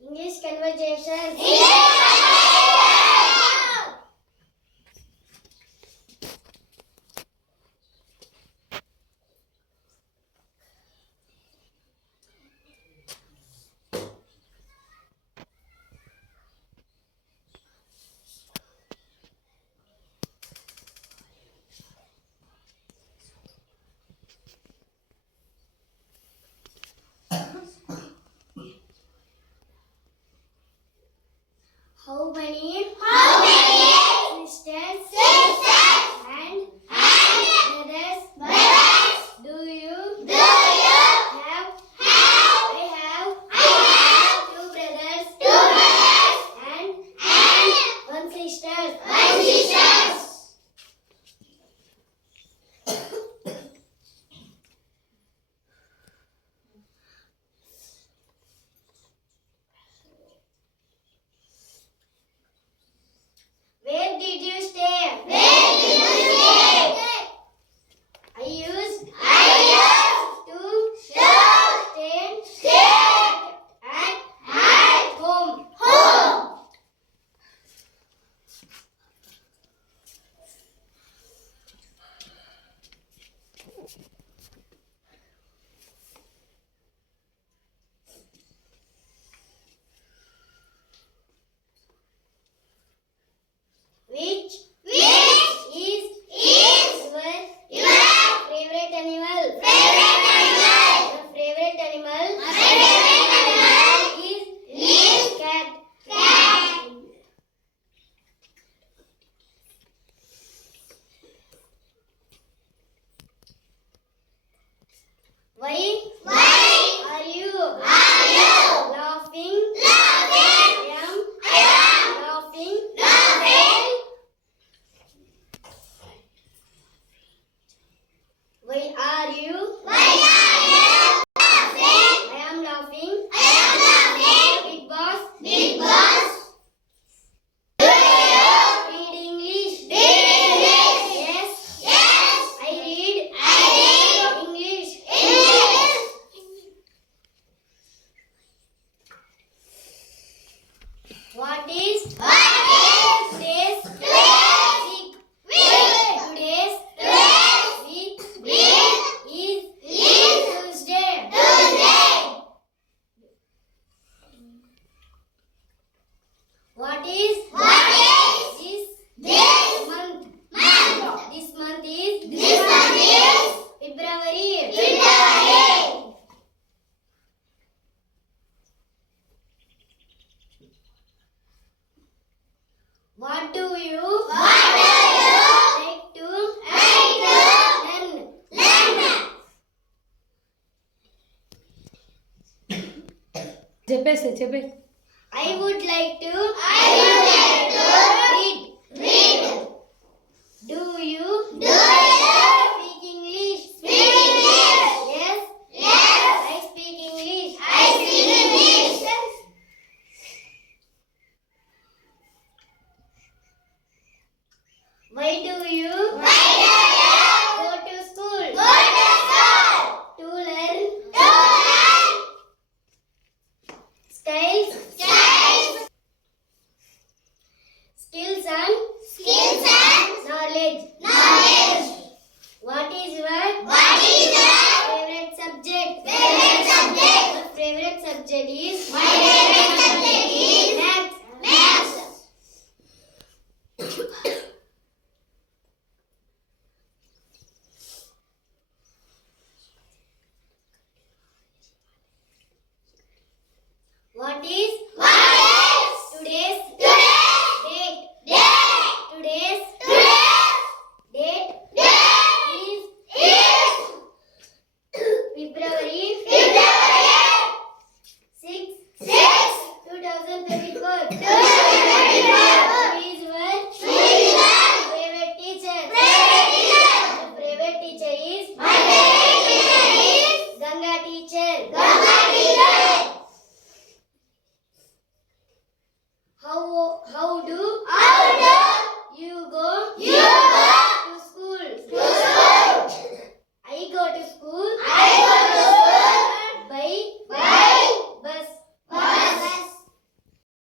English conversations. How many sisters and brothers do you have? I have two brothers and one sister. Where did you stay? I used to stay at home. Which is your favorite animal? The favorite animal is cat. Why are you laughing? I am laughing. Why are you? I am laughing. Big boss. Read English. Yes. I read English. What is today's week? Today's week is Tuesday. What is this month? This month is February. What do you like to learn? చెప్పే I would like to read. Do you speak English? Yes. I speak English. Why do you go to school? To learn styles, skills and knowledge. What is your favorite subject? My favorite subject is maths. What is today's date? Today's date is February 6, 2024.